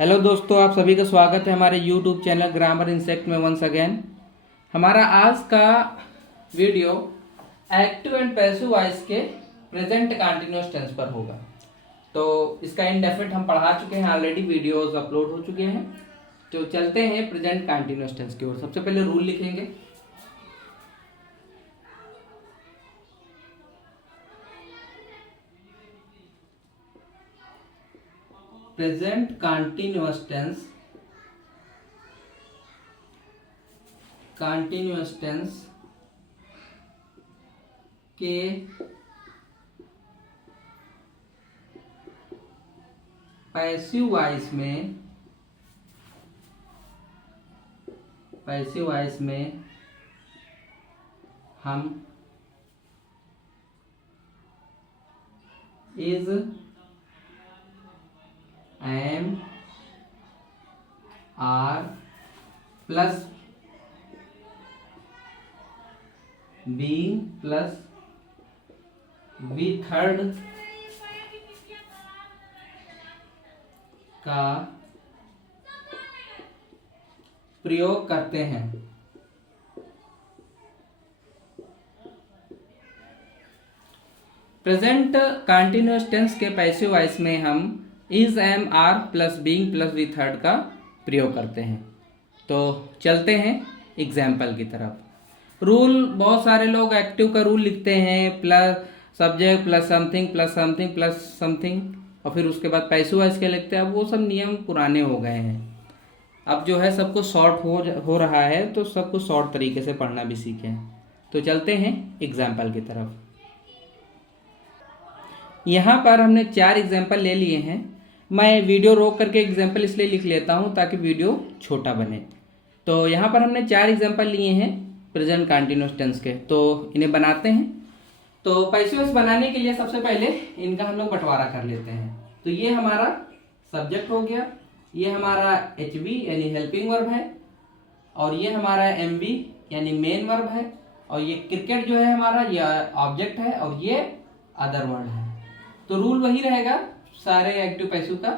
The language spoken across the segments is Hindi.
हेलो दोस्तों, आप सभी का स्वागत है हमारे यूट्यूब चैनल ग्रामर इंसेक्ट में वंस अगेन। हमारा आज का video active and passive voice के प्रेजेंट कंटीन्यूअस टेंस पर होगा। तो इसका इंडेफिनिट हम पढ़ा चुके हैं, ऑलरेडी वीडियोस अपलोड हो चुके हैं। तो चलते हैं प्रेजेंट कंटीन्यूअस टेंस की ओर। सबसे पहले रूल लिखेंगे। प्रेजेंट कंटीन्यूअस टेंस के पैसिव वॉइस में हम is, am, are plus being plus V third का प्रयोग करते हैं। प्रेजेंट कंटीन्यूअस टेंस के पैसिव वॉइस में हम is, am, are plus being plus V third का प्रयोग करते हैं। तो चलते हैं एग्जाम्पल की तरफ। रूल, बहुत सारे लोग एक्टिव का रूल लिखते हैं, plus subject plus something plus something plus something, और फिर उसके बाद पैसिव वॉइस के लिखते हैं। अब वो सब नियम पुराने हो गए हैं। अब जो है सबको शॉर्ट हो रहा है, तो सबको शॉर्ट तरीके से पढ़ना भी सीखें। तो चलते हैं एग्जाम्पल की तरफ। यहाँ पर हमने 4 एग्जाम्पल ले लिए हैं। मैं वीडियो रोक करके एग्जाम्पल इसलिए लिख लेता हूँ ताकि वीडियो छोटा बने। तो यहाँ पर हमने 4 एग्जाम्पल लिए हैं प्रेजेंट कंटीन्यूअस टेंस के, तो इन्हें बनाते हैं। तो पैसिव वॉइस बनाने के लिए सबसे पहले इनका हम लोग बंटवारा कर लेते हैं। तो ये हमारा सब्जेक्ट हो गया, ये हमारा HV यानी हेल्पिंग वर्ब है, और ये हमारा MV यानी मेन वर्ब है, और ये क्रिकेट जो है हमारा ये ऑब्जेक्ट है, और ये अदर वर्ड है। तो रूल वही रहेगा सारे एक्टिव पैसिव का।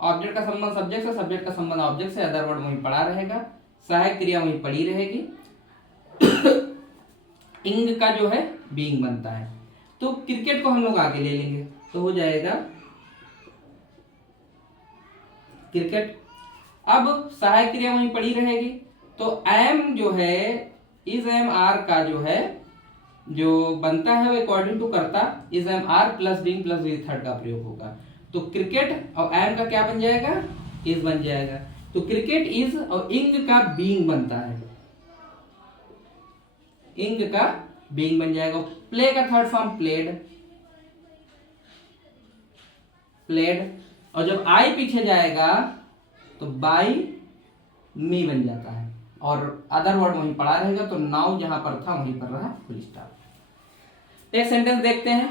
ऑब्जेक्ट का संबंध सब्जेक्ट से, सब्जेक्ट का संबंध ऑब्जेक्ट से, अदर वर्ड वहीं पड़ा रहेगा, सहायक क्रिया वहीं पड़ी रहेगी। इंग का जो है बीइंग बनता है। तो क्रिकेट को हम लोग आगे ले लेंगे, तो हो जाएगा क्रिकेट। अब सहायक क्रिया वहीं पड़ी रहेगी, तो एम जो है इज, एम, आर का जो है जो बनता है वो अकॉर्डिंग टू करता is, am, are plus being plus V third का प्रयोग होगा। तो क्रिकेट और एम का क्या बन जाएगा, इज बन जाएगा। तो क्रिकेट इज और इंग का बीइंग बनता है, इंग का बीइंग बन जाएगा। प्ले का थर्ड फॉर्म प्लेड, और जब आई पीछे जाएगा तो बाई मी बन जाता है, और अदर वर्ड वहीं पड़ा रहेगा। तो नाउ जहां पर था वहीं पर रहा फुल स्टॉप। एक सेंटेंस देखते हैं।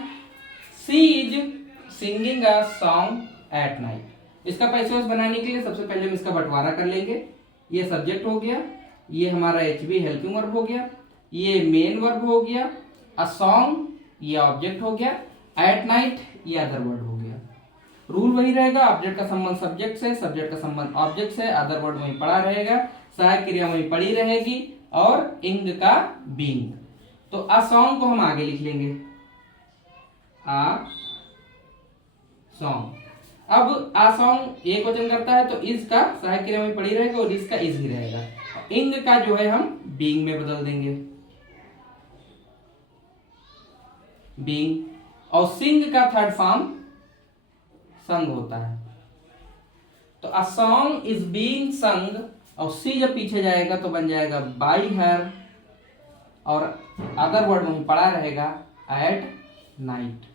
She is singing a song at night. इसका पैसिव वॉइस बनाने के लिए सबसे पहले हम इसका बंटवारा कर लेंगे। ये सब्जेक्ट हो गया, ये हमारा HV हेल्पिंग वर्ब हो गया, ये मेन वर्ब हो गया, अ सॉन्ग ये ऑब्जेक्ट हो गया, एट नाइट ये अदर वर्ड हो गया। रूल वही रहेगा, ऑब्जेक्ट का संबंध सब्जेक्ट से, सब्जेक्ट का संबंध ऑब्जेक्ट से, अदर वर्ड वहीं पड़ा रहेगा, सहायक क्रिया वहीं पड़ी रहेगी, और इंग का बीइंग। तो अ सॉन्ग को हम आगे लिख लेंगे, आ सॉन्ग। अब आ सॉन्ग एक वचन करता है, तो इस का सहायक क्रिया वहीं पड़ी रहेगा, और इसका इज ही रहेगा। इंग का जो है हम बीइंग में बदल देंगे, बीइंग। और सिंग का थर्ड फॉर्म संग होता है। तो अ सॉन्ग इज बीइंग संग, और सी जब पीछे जाएगा तो बन जाएगा बाई हर, और अदर वर्ड वहीं पड़ा रहेगा एट नाइट।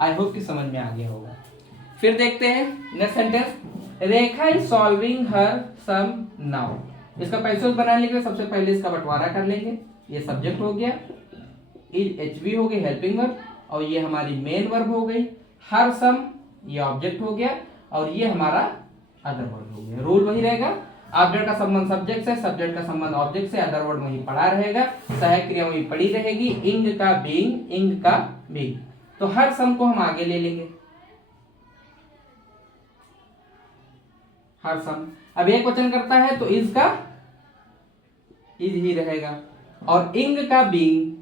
आई होप कि समझ में आ गया होगा। फिर देखते हैं next sentence. Rekha is solving her sum now. इसका पैसिव वॉइस बनाने के लिए सबसे पहले इसका बंटवारा कर लेंगे। ये सब्जेक्ट हो गया, HV हो गई हेल्पिंग वर्ब, और ये हमारी मेन वर्ब हो गई, हर सम ये ऑब्जेक्ट हो गया, और ये हमारा अदर वर्ड हो गया। रूल वही रहेगा, ऑब्जेक्ट का संबंध सब्जेक्ट से, सब्जेक्ट का संबंध ऑब्जेक्ट से, अदर वर्ड वहीं पड़ा रहेगा, सहायक क्रिया वहीं पड़ी रहेगी, इंग का बीइंग, इंग का बीइंग। तो हर सम को हम आगे ले लेंगे, हर सम। अब एक वचन करता है तो इज का इज ही रहेगा, और इंग का बीइंग,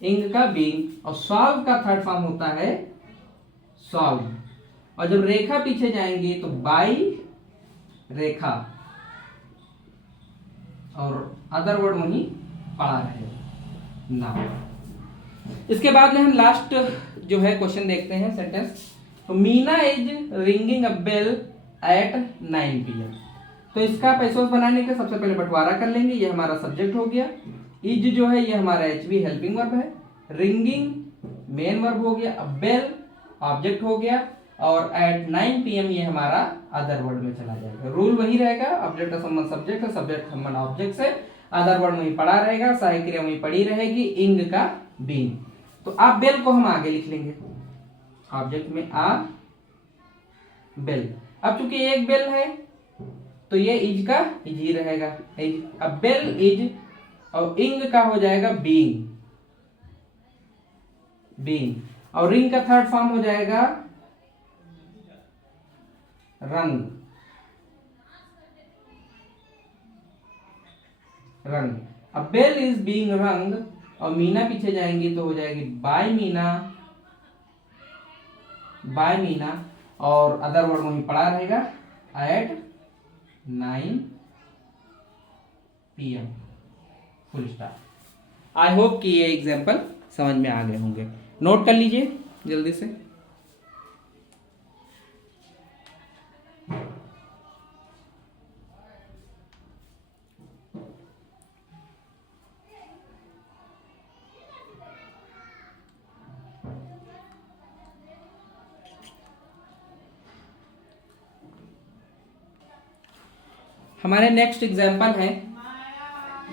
इंग का बीइंग, और सॉल्व का थर्ड फॉर्म होता है सॉल्व। और जब रेखा पीछे जाएंगे तो बाई रेखा, और अदर वर्ड वहीं पड़ा रहेगा ना। इसके बाद में हम लास्ट जो है क्वेश्चन देखते हैं, सेंटेंस। तो Meena is ringing a bell at 9 PM। तो इसका पैसोस बनाने के सबसे पहले बंटवारा कर लेंगे, ये हमारा सब्जेक्ट हो गया। इज जो है ये हमारा HV हेल्पिंग वर्ब है, रिंगिंग मेन वर्ब हो गया, अब बेल ऑब्जेक्ट हो गया, और एट 9 PM ये हमारा अदर वर्ड में चला जाएगा। रूल वही रहेगा, ऑब्जेक्ट का संबंध सब्जेक्ट है, सब्जेक्ट का संबंध ऑब्जेक्ट से, अदर वर्ड वहीं पड़ा रहेगा, सहायक क्रिया वहीं पड़ी रहेगी, इंग का बीइंग। तो आप बेल को हम आगे लिख लेंगे, ऑब्जेक्ट में आ बेल। अब चूंकि एक बेल है तो ये इज का इज ही रहेगा, इज। अब बेल इज, और इंग का हो जाएगा बीइंग, बीइंग, और रिंग का थर्ड फॉर्म हो जाएगा रंग, रंग। अब बेल इज बीइंग रंग, और मीना पीछे जाएंगी तो हो जाएगी बाय मीना, बाय मीना, और अदर वर्ड वहीं पड़ा रहेगा at 9 PM, full stop. I hope कि ये एग्जाम्पल समझ में आ गए होंगे। नोट कर लीजिए जल्दी से। हमारे नेक्स्ट एग्जाम्पल है,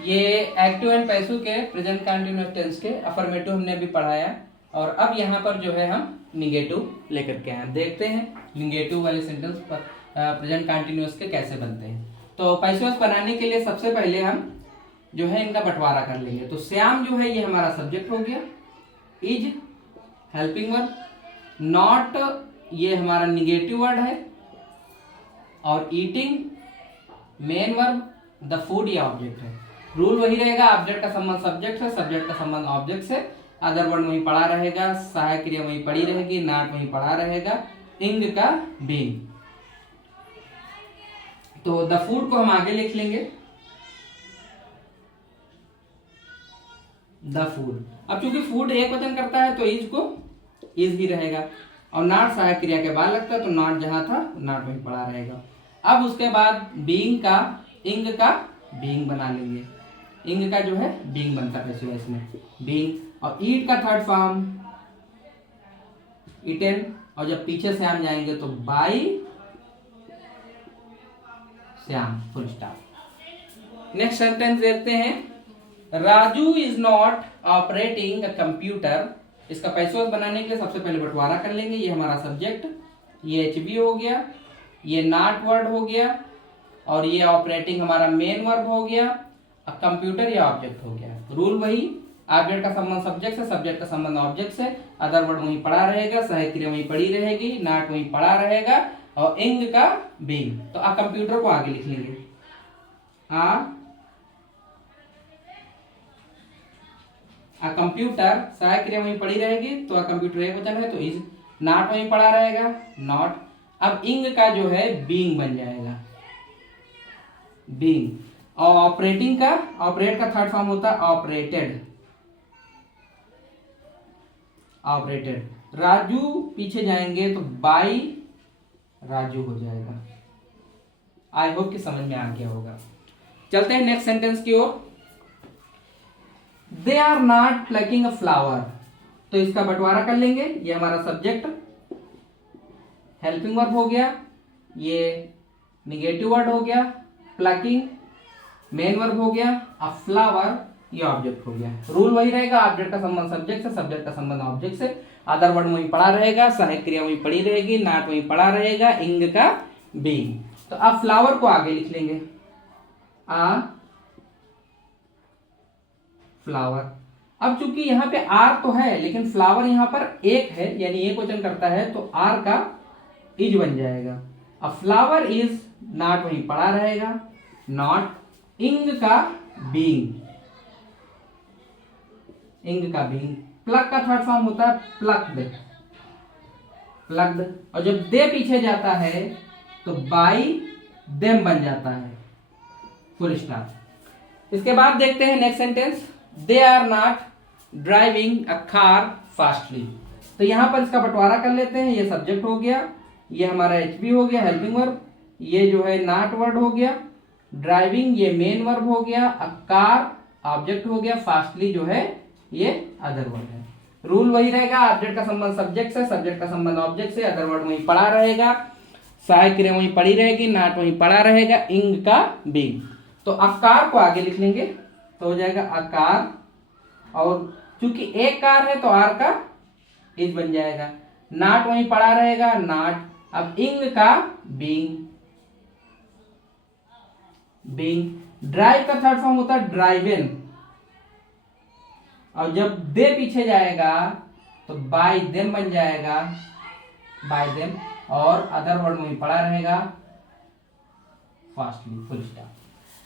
ये एक्टिव एंड पैसिव के प्रेजेंट कंटिन्यूअस टेंस के अफर्मेटिव हमने अभी पढ़ाया, और अब यहाँ पर जो है हम निगेटिव लेकर के आए। देखते हैं निगेटिव वाले सेंटेंस पर प्रेजेंट कंटिन्यूअस के कैसे बनते हैं। तो पैसिव बनाने के लिए सबसे पहले हम जो है इनका बंटवारा कर लेंगे। तो श्याम जो है ये हमारा सब्जेक्ट हो गया, इज हेल्पिंग वर्ब, नॉट ये हमारा निगेटिव वर्ड है, और eating main verb, the food ये ऑब्जेक्ट है। रूल वही रहेगा, ऑब्जेक्ट का संबंध सब्जेक्ट है, सब्जेक्ट का संबंध ऑब्जेक्ट से, अदर वर्ड वहीं पड़ा रहेगा, सहायक क्रिया वहीं पड़ी रहेगी, नॉट वहीं पड़ा रहेगा, इंग का बीइंग। तो द फूड को हम आगे लिख लेंगे, द फूड। अब चूंकि फूड एक वचन करता है तो इज को इज ही रहेगा, और नॉट सहायक क्रिया के बाद लगता है तो नॉट जहां था नॉट वहीं पड़ा रहेगा। अब उसके बाद बीइंग का इंग का बीइंग बना लेंगे, इंग का जो है बीइंग बनता है पैसिव इसमें, बीइंग। और ईट का थर्ड फॉर्म ईटेन, और जब पीछे से हम जाएंगे तो by Shyam, full stop. Next sentence देखते हैं, Raju is not operating a computer. इसका पैसिव बनाने के लिए सबसे पहले बंटवारा कर लेंगे, ये हमारा सब्जेक्ट, ये HV हो गया, ये नॉट वर्ड हो गया, और ये ऑपरेटिंग हमारा मेन वर्ब हो गया, अब कंप्यूटर ये ऑब्जेक्ट हो गया। रूल वही, ऑब्जेक्ट का संबंध सब्जेक्ट से, सब्जेक्ट का संबंध ऑब्जेक्ट से, अदर वर्ड वहीं पड़ा रहेगा, सहायक क्रिया वहीं पड़ी रहेगी, नॉट वहीं पड़ा रहेगा, और इंग का बीइंग। तो आ कंप्यूटर को आगे लिख लेंगे, आ कंप्यूटर, सहायक क्रिया वहीं पड़ी रहेगी, तो आ कंप्यूटर एक वचन है तो इज, नॉट वहीं पड़ा रहेगा, नॉट। अब इंग का जो है बीइंग बन जाएगा, बीइंग। और ऑपरेटिंग का, ऑपरेट का थर्ड फॉर्म होता है ऑपरेटेड, ऑपरेटेड। राजू पीछे जाएंगे तो बाई राजू हो जाएगा। आई होप कि समझ में आ गया होगा। चलते हैं नेक्स्ट सेंटेंस की ओर। They are not plucking a flower. तो इसका बंटवारा कर लेंगे, ये हमारा सब्जेक्ट हेल्पिंग वर्ब हो गया, ये निगेटिव वर्ड हो गया, प्लकिंग मेन वर्ब हो गया, अब फ्लावर ये ऑब्जेक्ट हो गया। रूल वही रहेगा, ऑब्जेक्ट का संबंध सब्जेक्ट से, सब्जेक्ट का संबंध ऑब्जेक्ट से, अदर वर्ड वहीं पड़ा रहेगा, सहायक क्रिया वहीं पड़ी रहेगी, नॉट वहीं पड़ा रहेगा, इंग का बीइंग। तो अब फ्लावर को आगे लिख लेंगे, आ फ्लावर। अब चूंकि यहाँ पे आर तो है लेकिन फ्लावर यहाँ पर एक है, यानी एक वचन करता है, तो आर का इज बन जाएगा। अ फ्लावर इज नॉट वहीं पड़ा रहेगा, नॉट इंग का बीइंग, इंग का बीइंग। प्लग का थर्ड फॉर्म होता है प्लक्ड, प्लग्ड। और जब दे पीछे जाता है तो बाई देम बन जाता है, फुल स्टॉप। इसके बाद देखते हैं next sentence, they are not driving a car fastly. तो यहां पर इसका बंटवारा कर लेते हैं, ये सब्जेक्ट हो गया, ये हमारा एचबी हो गया हेल्पिंग वर्ब, ये जो है नॉट वर्ड हो गया, ड्राइविंग ये मेन वर्ब हो गया, अ कार ऑब्जेक्ट हो गया, फास्टली जो है ये अदर वर्ड है। रूल वही रहेगा, ऑब्जेक्ट का संबंध सब्जेक्ट से, सब्जेक्ट का संबंध ऑब्जेक्ट से, अदर वर्ड वहीं पड़ा रहेगा, सहायक क्रिया वहीं पड़ी रहेगी, नॉट वहीं पड़ा रहेगा, इंग का बीइंग। तो अकार को आगे लिख लेंगे तो हो जाएगा अकार, और चूंकि एक कार है तो आर का इज बन जाएगा, नॉट वहीं पड़ा रहेगा, नॉट, अब इंग का बीइंग, बीइंग। ड्राइव का थर्ड फॉर्म होता है ड्राइवन, और जब दे पीछे जाएगा तो बाय देम बन जाएगा, बाय देम, और अदर वर्ड में पड़ा रहेगा fastly, full stop.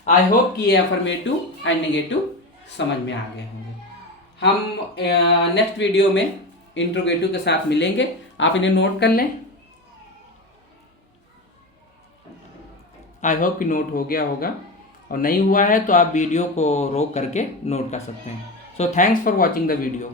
I hope कि ये अफर्मेटिव एंड नेगेटिव समझ में आ गए होंगे। हम नेक्स्ट वीडियो में इंट्रोगेटिव के साथ मिलेंगे, आप इन्हें नोट कर लें। आई होप कि नोट हो गया होगा, और नहीं हुआ है तो आप वीडियो को रोक करके नोट कर सकते हैं। So thanks for watching the video.